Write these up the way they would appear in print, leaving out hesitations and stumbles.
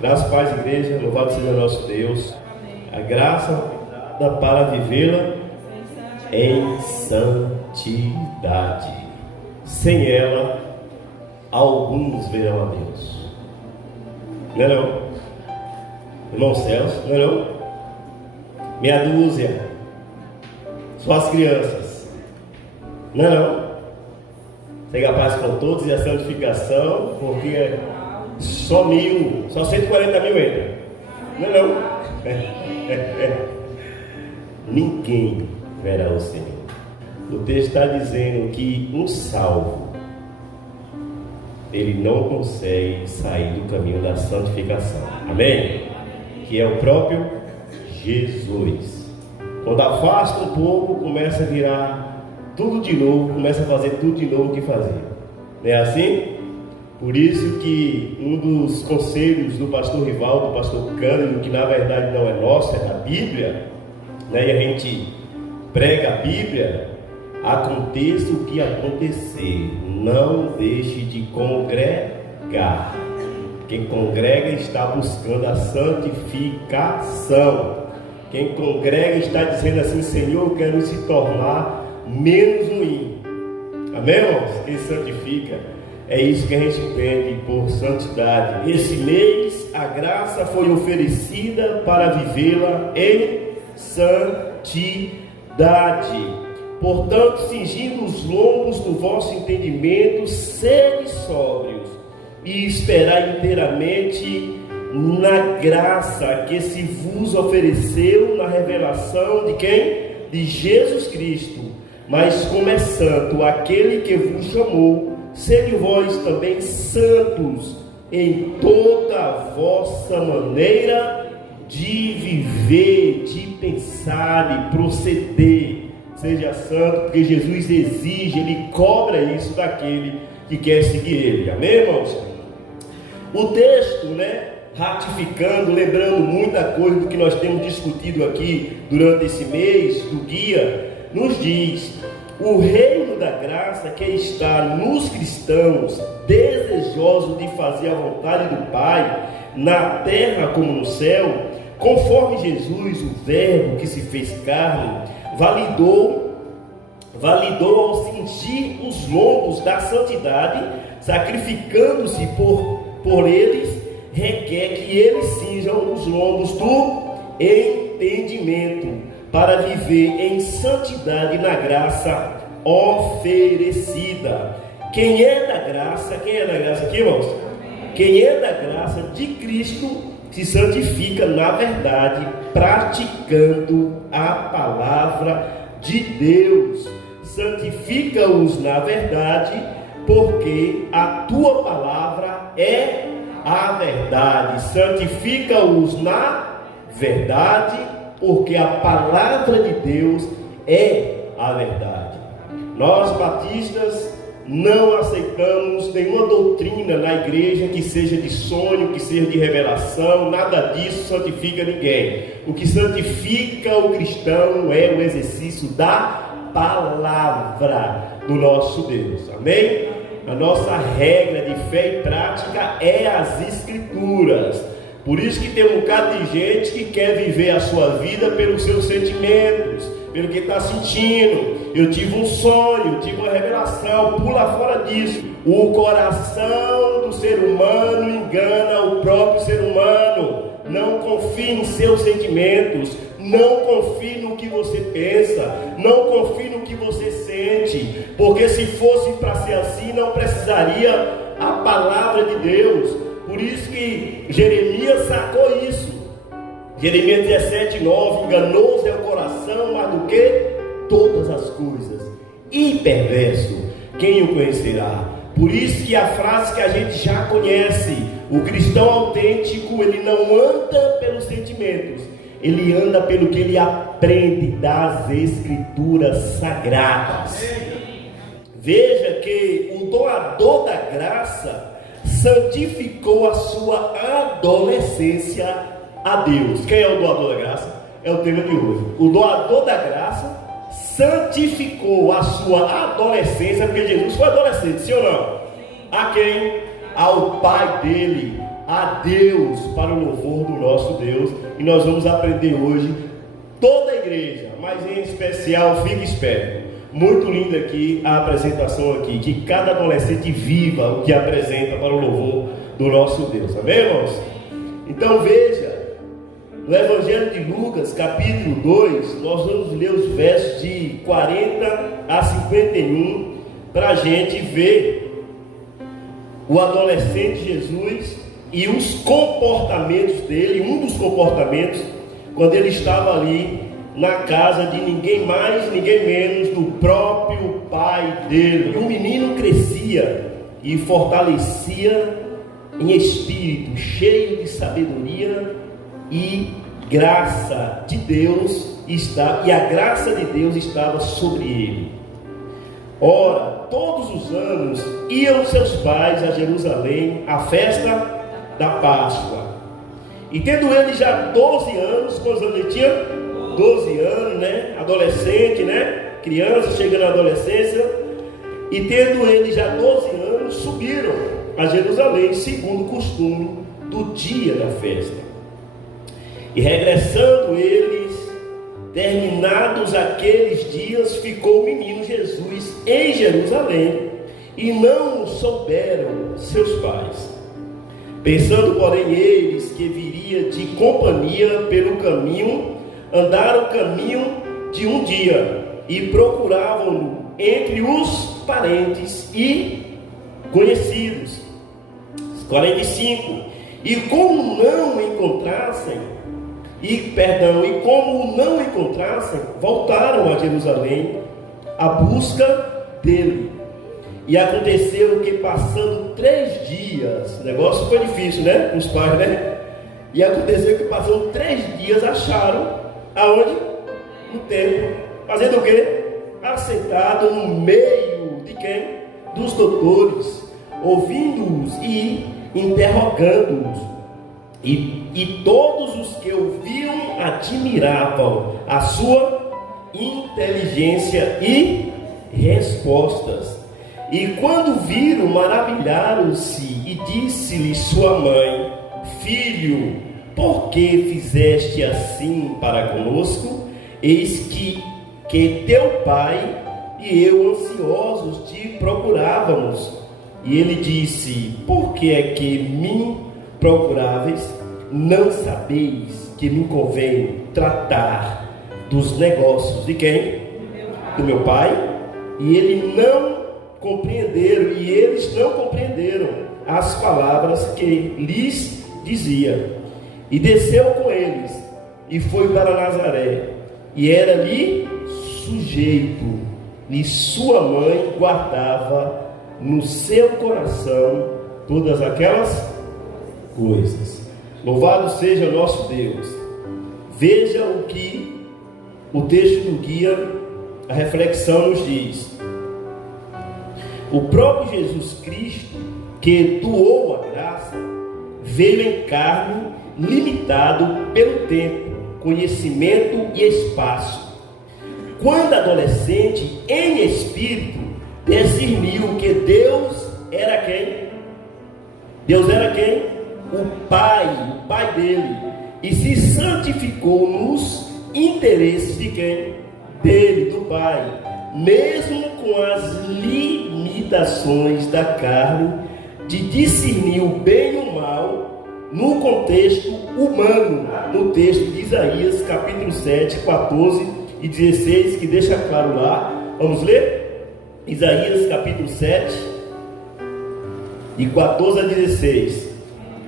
Graças, paz, igreja, louvado seja nosso Deus. A graça dá para vivê-la em santidade. Sem ela, alguns verão a Deus. Não é não? Irmão Celso, não é não? Meia dúzia. Só as crianças. Não é não? Seja paz com todos e a santificação, porque só 140 mil entra. Não é não? Ninguém verá o Senhor. O texto está dizendo que um salvo, ele não consegue sair do caminho da santificação. Amém? Que é o próprio Jesus. Quando afasta um pouco, começa a virar tudo de novo, começa a fazer tudo de novo que fazia. Não é assim? Por isso que um dos conselhos do pastor Rivaldo, do pastor Cândido, que na verdade não é nosso, é da Bíblia, né? E a gente prega a Bíblia, aconteça o que acontecer, não deixe de congregar. Quem congrega está buscando a santificação. Quem congrega está dizendo assim: Senhor, eu quero se tornar menos ruim. Amém, irmãos? Quem santifica, é isso que a gente entende por santidade. Esse mês a graça foi oferecida para vivê-la em santidade. Portanto, cingindo os lombos do vosso entendimento, sede sóbrios e esperai inteiramente na graça que se vos ofereceu na revelação de quem? De Jesus Cristo. Mas como é santo aquele que vos chamou, sede vós também santos em toda a vossa maneira de viver, de pensar, de proceder. Seja santo, porque Jesus exige, Ele cobra isso daquele que quer seguir Ele. Amém, irmãos? O texto, ratificando, lembrando muita coisa do que nós temos discutido aqui durante esse mês, do guia, nos diz: o reino da graça que está nos cristãos, desejosos de fazer a vontade do Pai, na terra como no céu, conforme Jesus, o Verbo que se fez carne, validou ao cingir os lombos da santidade, sacrificando-se por eles, requer que eles cinjam os lombos do entendimento, para viver em santidade na graça oferecida. Quem é da graça aqui, irmãos? Quem é da graça de Cristo se santifica na verdade, praticando a palavra de Deus. Santifica-os na verdade, porque a tua palavra é a verdade. Santifica-os na verdade, porque a palavra de Deus é a verdade. Nós batistas não aceitamos nenhuma doutrina na igreja que seja de sonho, que seja de revelação. Nada disso santifica ninguém. O que santifica o cristão é o exercício da palavra do nosso Deus. Amém? A nossa regra de fé e prática é as Escrituras. Por isso que tem um bocado de gente que quer viver a sua vida pelos seus sentimentos, pelo que está sentindo. Eu tive um sonho, eu tive uma revelação, pula fora disso. O coração do ser humano engana o próprio ser humano. Não confie em seus sentimentos, não confie no que você pensa, não confie no que você sente, porque se fosse para ser assim, não precisaria a palavra de Deus. Por isso que Jeremias sacou isso. Jeremias 17:9, enganoso é o coração mais do que todas as coisas, e perverso, quem o conhecerá? Por isso que a frase que a gente já conhece: o cristão autêntico, ele não anda pelos sentimentos, ele anda pelo que ele aprende das Escrituras Sagradas. Veja que o doador da graça santificou a sua adolescência a Deus. Quem é o doador da graça? É o tema de hoje. O doador da graça santificou a sua adolescência, porque Jesus foi adolescente, sim ou não? A quem? Ao pai dele, a Deus para o louvor do nosso Deus. E nós vamos aprender hoje, toda a igreja, mas em especial, fique esperto. Muito linda aqui a apresentação aqui, que cada adolescente viva o que apresenta para o louvor do nosso Deus. Amém, irmãos? Então veja, no Evangelho de Lucas, capítulo 2, nós vamos ler os versos de 40 a 51, para a gente ver o adolescente Jesus e os comportamentos dele. Um dos comportamentos, quando ele estava ali na casa de ninguém mais, ninguém menos do próprio pai dele. E o menino crescia e fortalecia em espírito, cheio de sabedoria e graça de Deus estava, e a graça de Deus estava sobre ele. Ora, todos os anos iam seus pais a Jerusalém à festa da Páscoa. E tendo ele já 12 anos, quantos anos ele tinha? 12 anos, né? Adolescente, né? Criança chegando à adolescência. E tendo ele já 12 anos, subiram a Jerusalém, segundo o costume do dia da festa. E regressando eles, terminados aqueles dias, ficou o menino Jesus em Jerusalém, e não o souberam seus pais. Pensando, porém, eles que viria de companhia pelo caminho, andaram o caminho de um dia, e procuravam-no entre os parentes e conhecidos. 45. E como não encontrassem, como não encontrassem, voltaram a Jerusalém à busca dele. E aconteceu que, passando 3 dias, o negócio foi difícil, né? Com os pais, né? E aconteceu que, passando 3 dias, acharam aonde? No templo. Fazendo o quê? Assentado no meio de quem? Dos doutores, ouvindo-os e interrogando-os. E todos os que ouviam admiravam a sua inteligência e respostas. E quando viram, maravilharam-se, e disse-lhe sua mãe: Filho, por que fizeste assim para conosco? Eis que teu pai e eu ansiosos te procurávamos. E ele disse: Por que é que me procuráveis? Não sabeis que me convém tratar dos negócios de quem? Do meu pai? E eles não compreenderam as palavras que lhes dizia. E desceu com eles e foi para Nazaré, e era ali sujeito, e sua mãe guardava no seu coração todas aquelas coisas. Louvado seja o nosso Deus. Veja o que o texto do guia, a reflexão nos diz. O próprio Jesus Cristo, que doou a graça, veio em carne, limitado pelo tempo, conhecimento e espaço. Quando adolescente, em espírito, discerniu que Deus era quem? Deus era quem? O Pai dele, e se santificou nos interesses de quem? Dele, do Pai, mesmo com as limitações da carne, de discernir o bem e o mal no contexto humano, no texto de Isaías, capítulo 7, 14 e 16, que deixa claro lá. Vamos ler? Isaías, capítulo 7, e 14 a 16.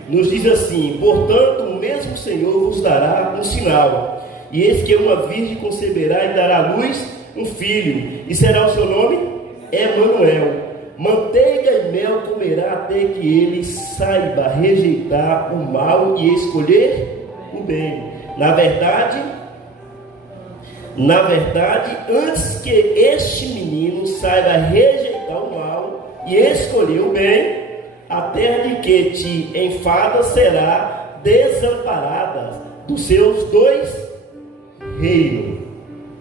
Nos diz assim: Portanto, o mesmo Senhor vos dará um sinal, e eis que uma virgem conceberá e dará à luz um filho, e será o seu nome? Emanuel. Manteiga e mel comerá até que ele saiba rejeitar o mal e escolher o bem. Na verdade, antes que este menino saiba rejeitar o mal e escolher o bem, a terra de que te enfadas será desamparada dos seus 2 reinos.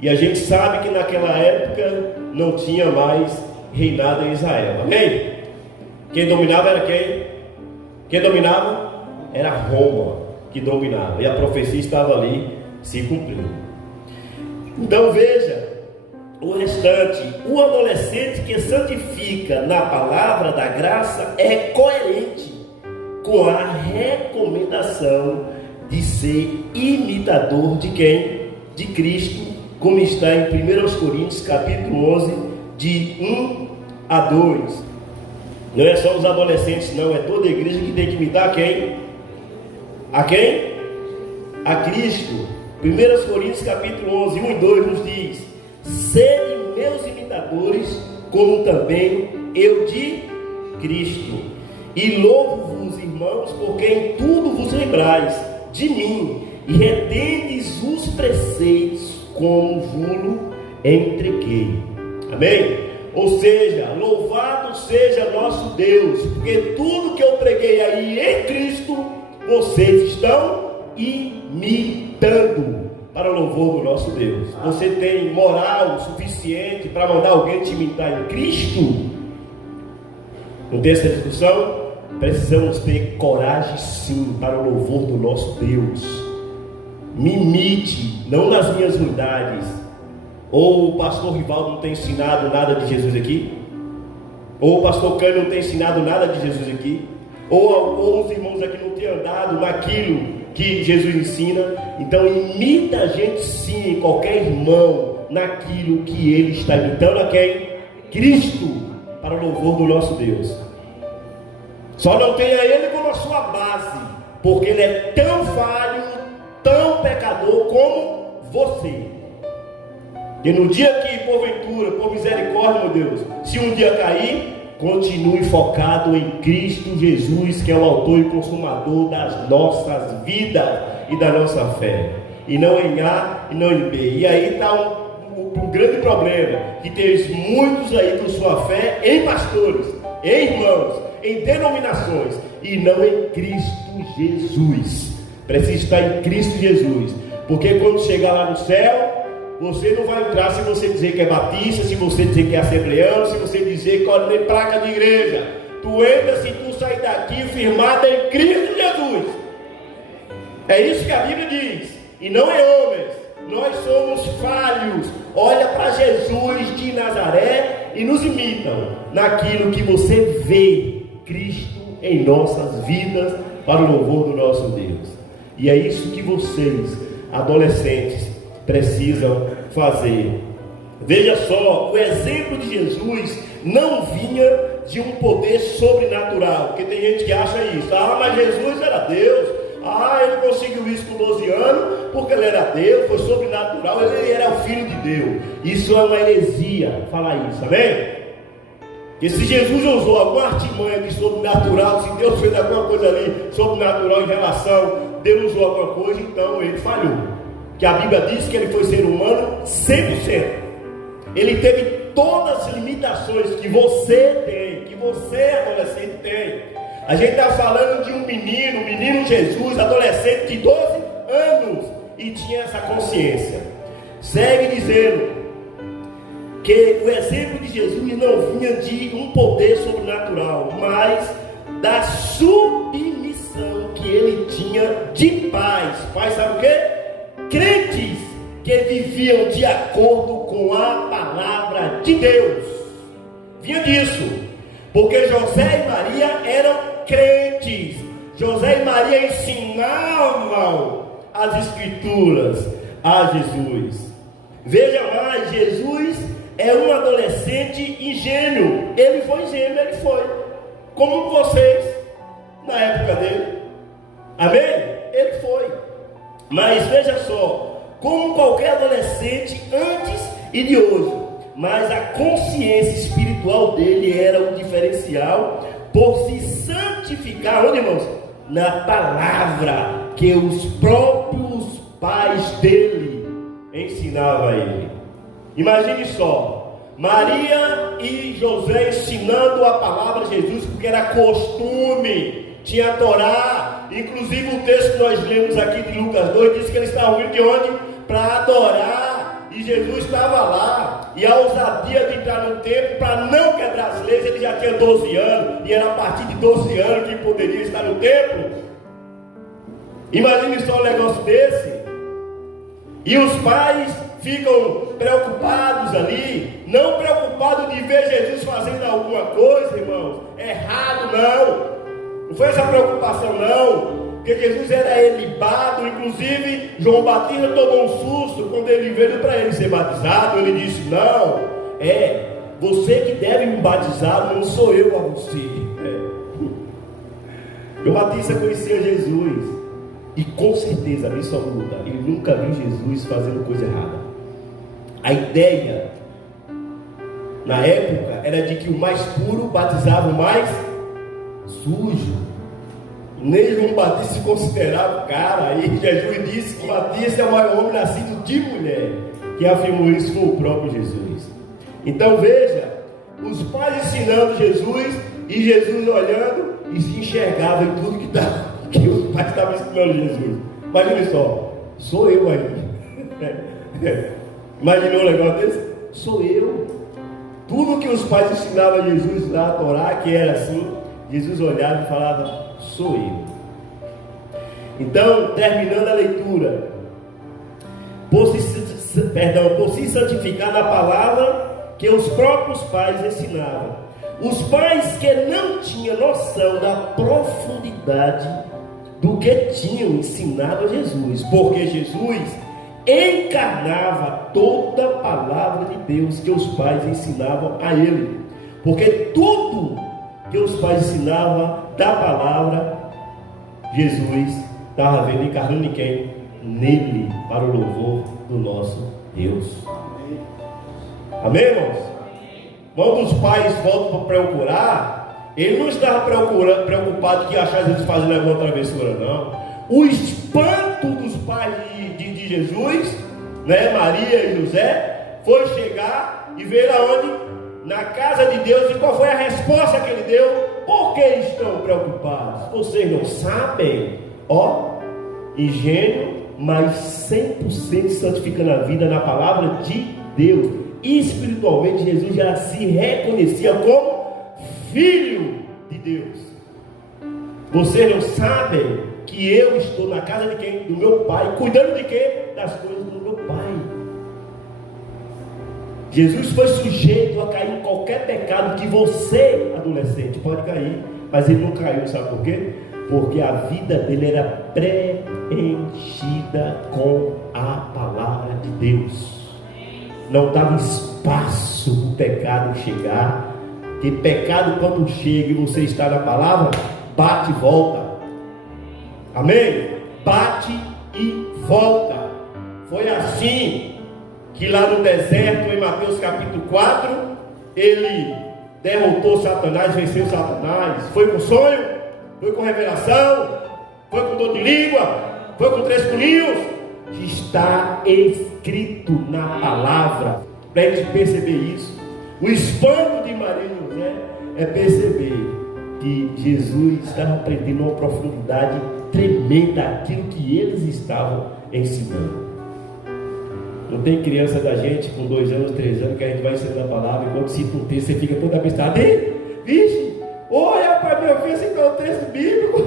E a gente sabe que naquela época não tinha mais reinado em Israel, amém? Quem dominava era quem? Quem dominava? era Roma que dominava, e a profecia estava ali se cumprindo. Então veja o restante: o adolescente que santifica na palavra da graça é coerente com a recomendação de ser imitador de quem? De Cristo, como está em 1 Coríntios capítulo 11, de 1 a 2. Não é só os adolescentes, não, é toda a igreja que tem que imitar quem? A quem? A Cristo. 1 Coríntios capítulo 11, 1 e 2 nos diz: sede meus imitadores, como também eu de Cristo. E louvo-vos, irmãos, porque em tudo vos lembrais de mim, e retendes os preceitos como vulo entreguei. Amém? Ou seja, louvado seja nosso Deus, porque tudo que eu preguei aí em Cristo, vocês estão imitando, para o louvor do nosso Deus. Você tem moral suficiente para mandar alguém te imitar em Cristo? Não tem essa discussão? Precisamos ter coragem sim, para o louvor do nosso Deus. Me imite, não nas minhas ruindades. Ou o pastor Rivaldo não tem ensinado nada de Jesus aqui? Ou o pastor Cânio não tem ensinado nada de Jesus aqui? Ou os irmãos aqui não têm andado naquilo que Jesus ensina? Então imita a gente sim, qualquer irmão, naquilo que ele está imitando a quem? Cristo, para o louvor do nosso Deus. Só não tenha ele como a sua base, porque ele é tão falho, tão pecador como você. E no dia que, porventura, por misericórdia, meu Deus, se um dia cair, continue focado em Cristo Jesus, que é o autor e consumador das nossas vidas e da nossa fé, e não em A e não em B. E aí está um grande problema, que tem muitos aí com sua fé em pastores, em irmãos, em denominações, e não em Cristo Jesus. Precisa estar em Cristo Jesus, porque quando chegar lá no céu, você não vai entrar se você dizer que é batista, se você dizer que é assembleano, se você dizer que olha, tem placa de igreja. Tu entra se tu sair daqui firmado em Cristo Jesus. É isso que a Bíblia diz, e não em homens. Nós somos falhos. Olha para Jesus de Nazaré e nos imitam naquilo que você vê Cristo em nossas vidas, para o louvor do nosso Deus. E é isso que vocês, adolescentes, precisam fazer. Veja só, o exemplo de Jesus não vinha de um poder sobrenatural, porque tem gente que acha isso. Mas Jesus era Deus. Ele conseguiu isso com 12 anos porque ele era Deus, foi sobrenatural, ele era o Filho de Deus. Isso é uma heresia falar isso, amém? E se Jesus usou alguma artimanha de sobrenatural, se Deus fez alguma coisa ali sobrenatural em relação, Deus usou alguma coisa, então ele falhou. Que a Bíblia diz que ele foi ser humano 100%. Ele teve todas as limitações que você tem, que você, adolescente, tem. A gente está falando de um menino Jesus, adolescente de 12 anos, e tinha essa consciência. Segue dizendo que o exemplo de Jesus não vinha de um poder sobrenatural, mas da submissão que ele tinha de paz. Paz sabe o quê? Crentes que viviam de acordo com a palavra de Deus. Vinha disso, porque José e Maria eram crentes. José e Maria ensinavam as escrituras a Jesus. Veja mais, Jesus é um adolescente ingênuo. Ele foi ingênuo, ele foi como vocês na época dele. Amém? Ele foi. Mas veja só, como qualquer adolescente antes e de hoje, mas a consciência espiritual dele era um diferencial por se santificar, onde, irmãos? Na palavra que os próprios pais dele ensinavam a ele. Imagine só, Maria e José ensinando a palavra de Jesus, porque era costume. Tinha a Torá, inclusive o texto que nós lemos aqui de Lucas 2 diz que eles estavam indo de onde? Para adorar, e Jesus estava lá, e a ousadia de entrar no templo para não quebrar as leis. Ele já tinha 12 anos, e era a partir de 12 anos que poderia estar no templo. Imagine só um negócio desse. E os pais ficam preocupados ali, não preocupados de ver Jesus fazendo alguma coisa, irmãos, errado, não. Não foi essa preocupação, não. Porque Jesus era ilibado. Inclusive João Batista tomou um susto quando ele veio para ele ser batizado. Ele disse: não, você que deve me batizar, não sou eu a você. João Batista conhecia Jesus, e com certeza absoluta ele nunca viu Jesus fazendo coisa errada. A ideia na época era de que o mais puro batizava o mais sujo. Nem João Batista se considerava o cara. Aí Jesus disse que Batista é o maior homem nascido de mulher. Quem afirmou isso foi o próprio Jesus. Então veja, os pais ensinando Jesus, e Jesus olhando e se enxergava em tudo que os pais estavam ensinando Jesus. Imagina só, sou eu aí. Imaginou um negócio desse? Sou eu. Tudo que os pais ensinavam a Jesus lá a Torá, que era assim, Jesus olhava e falava: sou eu. Então, terminando a leitura, por se santificar na palavra que os próprios pais ensinavam. Os pais que não tinham noção da profundidade do que tinham ensinado a Jesus, porque Jesus encarnava toda a palavra de Deus que os pais ensinavam a ele, porque tudo que os pais ensinavam da palavra, Jesus estava vendo, encarnando em quem? Nele, para o louvor do nosso Deus. Amém, irmãos? Quando os pais voltam para procurar, ele não estava preocupado que achasse eles fazendo alguma travessura, não. O espanto dos pais de Jesus, né, Maria e José, foi chegar e ver aonde? Na casa de Deus. E qual foi a resposta que ele deu? Por que estão preocupados? Vocês não sabem? Ingênuo, mas 100% santificando a vida na palavra de Deus. Espiritualmente Jesus já se reconhecia como filho de Deus. Vocês não sabem que eu estou na casa de quem? Do meu pai. Cuidando de quê? Das coisas do meu pai. Jesus foi sujeito a cair em qualquer pecado que você, adolescente, pode cair. Mas ele não caiu, sabe por quê? Porque a vida dele era preenchida com a palavra de Deus. Não dava espaço para o pecado chegar. Porque pecado, quando chega e você está na palavra, bate e volta. Amém? Bate e volta. Foi assim que lá no deserto, em Mateus capítulo 4, ele derrotou Satanás, venceu Satanás. Foi com sonho, foi com revelação, foi com dor de língua, foi com 3 pulinhos. Está escrito na palavra, para a gente perceber isso. O espanto de Maria e José é perceber que Jesus estava aprendendo uma profundidade tremenda aquilo que eles estavam ensinando. Não tem criança da gente com 2 anos, 3 anos que a gente vai ensinando a palavra, enquanto cita um texto, você fica toda abestada. Vixe, olha para meu filho, você tem um texto bíblico,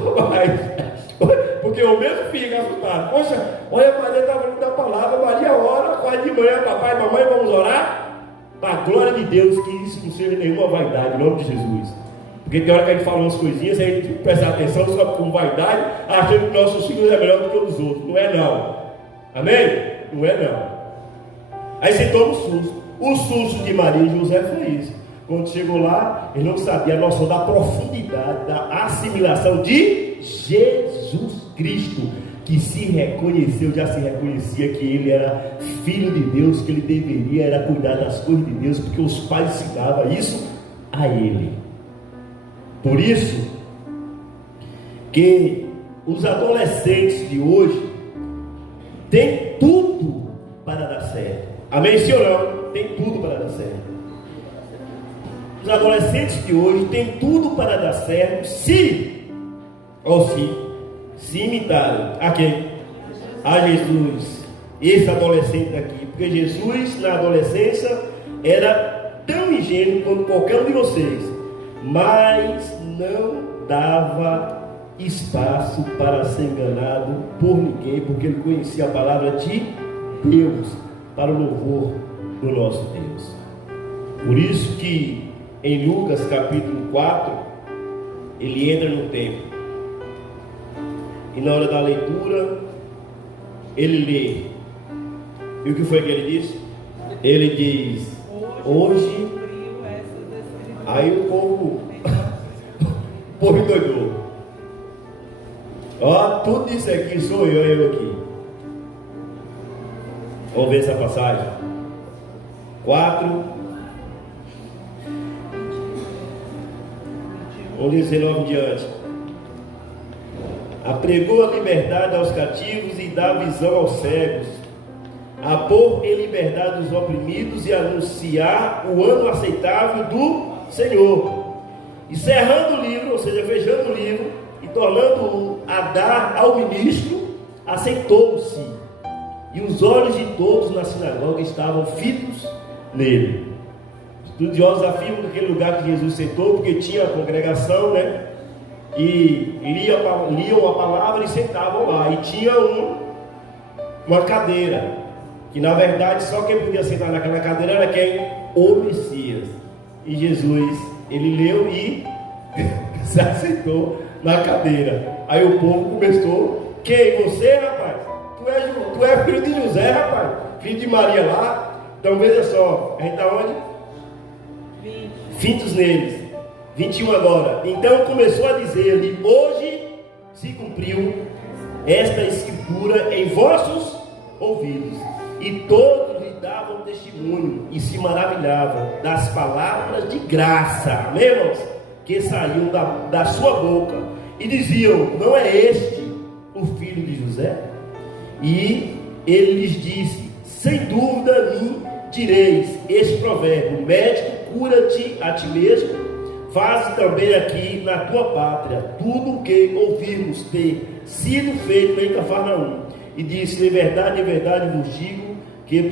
porque eu mesmo fico assustado. Poxa, olha, Maria está falando da palavra, Maria ora, acorda de manhã, papai e mamãe, vamos orar. Para a glória de Deus, que isso não seja nenhuma vaidade, em nome de Jesus. Porque tem hora que a gente fala umas coisinhas, a gente presta atenção só com vaidade, achando que nossos filhos é melhor do que os outros. Não é não. Amém? Não é não. Aí você toma um susto. O susto de Maria e José foi isso. Quando chegou lá, ele não sabia a noção da profundidade, da assimilação de Jesus Cristo, que se reconheceu, já se reconhecia que ele era filho de Deus, que ele deveria era cuidar das coisas de Deus, porque os pais ensinavam isso a ele. Por isso que os adolescentes de hoje têm tudo para dar certo. Amém, sim ou não? Tem tudo para dar certo. Os adolescentes de hoje têm tudo para dar certo se imitarem a quem? A Jesus. Esse adolescente daqui. Porque Jesus na adolescência era tão ingênuo quanto qualquer um de vocês, mas não dava espaço para ser enganado por ninguém, porque ele conhecia a palavra de Deus para o louvor do nosso Deus. Por isso que em Lucas capítulo 4, ele entra no templo e na hora da leitura ele lê. E o que foi que ele disse? Ele diz: hoje. Aí o povo endoidou. Ó, tudo isso aqui sou eu aqui. Vamos ver essa passagem. 4. Vamos dizer logo em diante. Apregou a liberdade aos cativos e dá visão aos cegos, a pôr em liberdade os oprimidos e anunciar o ano aceitável do Senhor. E cerrando o livro, ou seja, fechando o livro e tornando-o a dar ao ministro, aceitou-se. E os olhos de todos na sinagoga estavam fitos nele. Estudiosos afirmam que aquele lugar que Jesus sentou, porque tinha a congregação, né? E liam a palavra e sentavam lá. E tinha uma cadeira, que na verdade só quem podia sentar naquela cadeira era quem? O Messias. E Jesus, ele leu e se assentou na cadeira. Aí o povo começou: quem? Você, rapaz? Tu é filho de José, rapaz? Filho de Maria lá? Então veja só, a gente está onde? Fitos neles. 21 agora. Então começou a dizer-lhe: hoje se cumpriu esta escritura em vossos ouvidos. E todos lhe davam testemunho e se maravilhavam das palavras de graça, amém, irmãos, que saíam da sua boca. E diziam: não é este o filho de José? E ele lhes disse: sem dúvida me direis este provérbio: médico, cura-te a ti mesmo. Faze também aqui na tua pátria tudo o que ouvimos ter sido feito em Cafarnaum. E disse: em verdade vos digo que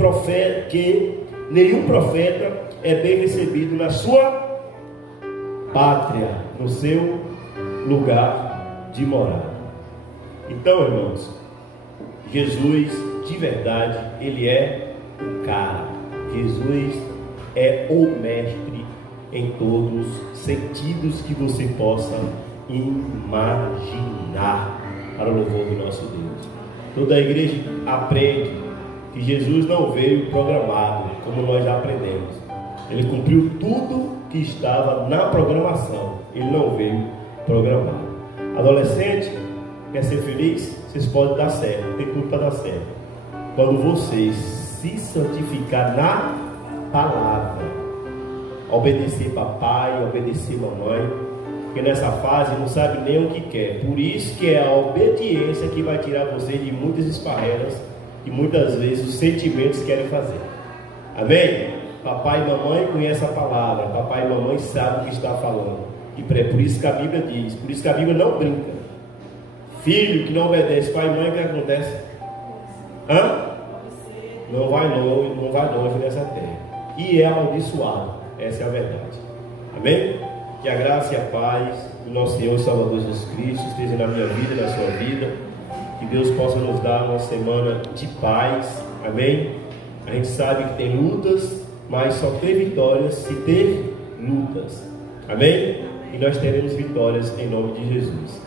nenhum profeta é bem recebido na sua pátria, no seu lugar de morada. Então, irmãos, Jesus de verdade, ele é o cara. Jesus é o mestre em todos os sentidos que você possa imaginar, para o louvor do nosso Deus. Toda a igreja aprende que Jesus não veio programado, como nós já aprendemos. Ele cumpriu tudo que estava na programação. Ele não veio programado. Adolescente, quer ser feliz? Vocês podem dar certo, tem tudo para dar certo. Quando vocês se santificar na palavra, obedecer papai, obedecer mamãe, porque nessa fase não sabe nem o que quer. Por isso que é a obediência que vai tirar você de muitas esparrelas e muitas vezes os sentimentos que querem fazer. Amém? Papai e mamãe conhecem a palavra, papai e mamãe sabem o que está falando. E por isso que a Bíblia diz, por isso que a Bíblia não brinca. Filho que não obedece pai e mãe, o que acontece? Não vai longe nessa terra. E é amaldiçoado. Essa é a verdade. Amém? Que a graça e a paz do nosso Senhor e Salvador Jesus Cristo esteja na minha vida e na sua vida. Que Deus possa nos dar uma semana de paz. Amém? A gente sabe que tem lutas, mas só tem vitórias se ter lutas. Amém? E nós teremos vitórias em nome de Jesus.